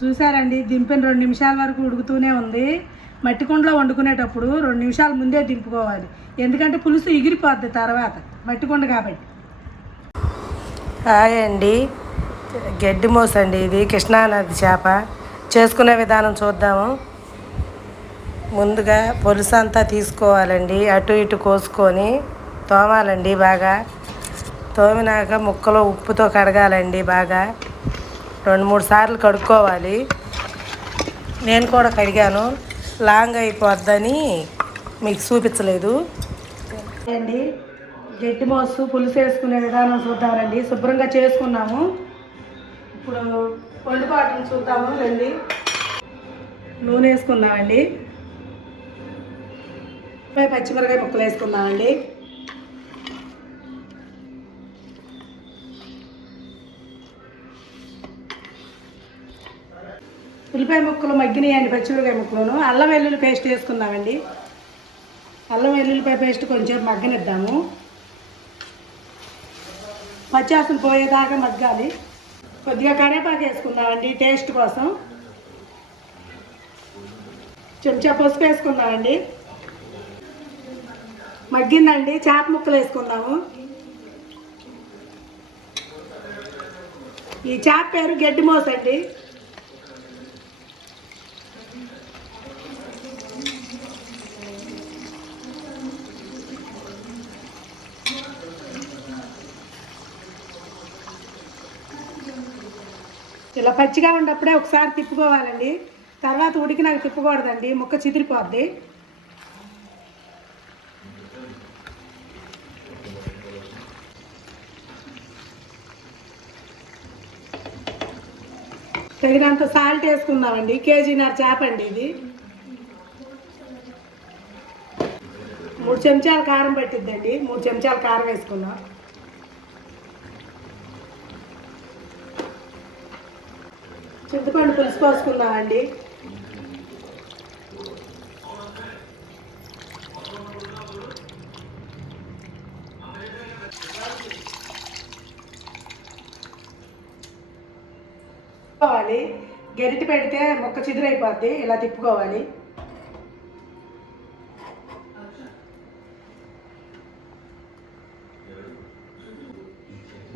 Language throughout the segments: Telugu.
చూసారండి, దింపిన 2 నిమిషాల వరకు ఉడుకుతూనే ఉంది. మట్టి కుండలో వండుకునేటప్పుడు 2 నిమిషాల ముందే దింపుకోవాలి, ఎందుకంటే పులుసు ఎగిరిపోద్ది తర్వాత, మట్టి కుండ కాబట్టి. హాయ్ అండి, గడ్డి మోస అండి, ఇది కృష్ణానది చేప. చేసుకునే విధానం చూద్దాము. ముందుగా పులుసు అంతా తీసుకోవాలండి, అటు ఇటు కోసుకొని తోమాలండి. బాగా తోమినాక ముక్కలో ఉప్పుతో కడగాలండి. బాగా 2-3 సార్లు కడుక్కోవాలి. నేను కూడా కడిగాను, లాంగ్ అయిపోద్దని మీకు చూపించలేదు అండి. గడ్డి మోసు పులుసు వేసుకునే విధానం చూద్దామండి. శుభ్రంగా చేసుకున్నాము. ఇప్పుడు వండుపాటను చూద్దాము రండి. నూనె వేసుకున్నామండి, పచ్చిమిరకాయ ముక్కలు వేసుకున్నామండి. ఉల్లిపాయ ముక్కలు మగ్గినాయండి, పచ్చిమిరకాయ ముక్కలను. అల్లం వెల్లుల్లి పేస్ట్ వేసుకున్నామండి. అల్లం వెల్లుల్లిపాయ పేస్ట్ కొంచెం మగ్గనిద్దాము, పచ్చివాసన పోయేదాకా మగ్గాలి. కొద్దిగా కరివేపాకు వేసుకున్నామండి టేస్ట్ కోసం. చెంచా పసుపు వేసుకున్నామండి. మగ్గిందండి, చేప ముక్కలు వేసుకున్నాము. ఈ చేప పేరు గడ్డి మోస అండి. ఇలా పచ్చిగా ఉన్నప్పుడే ఒకసారి తిప్పుకోవాలండి, తర్వాత ఉడికినాక తిప్పకూడదండి, ముక్క చిదిరిపోద్ది. తగినంత సాల్ట్ వేసుకుందామండి. కేజీన్నర చేప అండి ఇది. 3 చెంచాలు కారం పట్టిద్దండి. 3 చెంచాలు కారం వేసుకుందాం. చింతపండు పులుసు పోసుకుందామండి. తిప్పుకోవాలి, గరిటె పెడితే ముక్క చిదురైపోద్ది. ఇలా తిప్పుకోవాలి.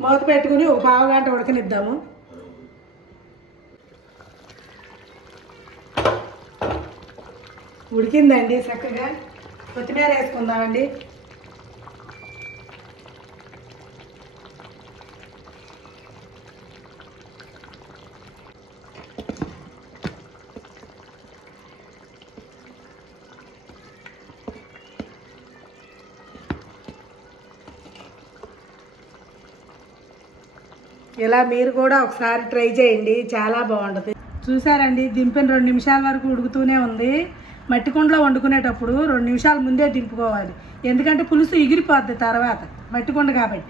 మూత పెట్టుకుని ఒక పావు గంట ఉడకనిద్దాము. ఉడికిందండి చక్కగా. కొత్తిమీర వేసుకుందామండి. ఇలా మీరు కూడా ఒకసారి ట్రై చేయండి, చాలా బాగుంటుంది. చూసారండి, దింపిన 2 నిమిషాల వరకు ఉడుకుతూనే ఉంది. మట్టి కుండలో వండుకునేటప్పుడు 2 నిమిషాల ముందే దింపుకోవాలి, ఎందుకంటే పులుసు ఎగిరిపోద్ది తర్వాత, మట్టి కుండ కాబట్టి.